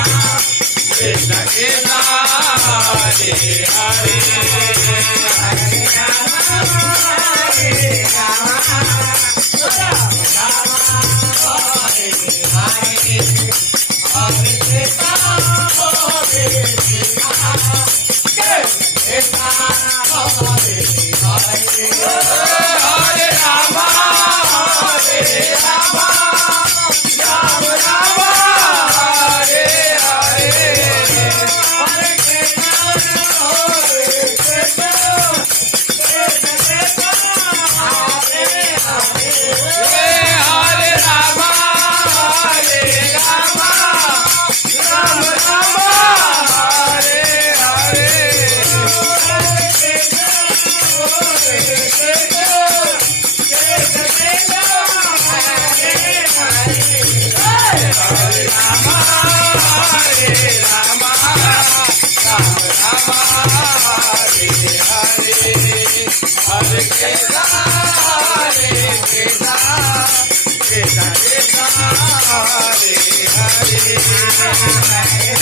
Krishna Krishna Hare Hare Hare Rama Hare Rama Rama Rama Hare Hare Hare Krishna Hare Krishna Krishna Hare Hare Hare Rama Hare Rama Rama Rama Hare Hare Hare Krishna Hare Krishna Krishna Krishna Hare Hare Hare Rama Hare Rama Rama Rama Hare Hare Hare Krishna Hare Krishna Krishna Krishna Hare Hare Hare Rama Hare Rama Rama Rama Hare Hare Hare Krishna Hare Krishna Krishna Krishna Hare Hare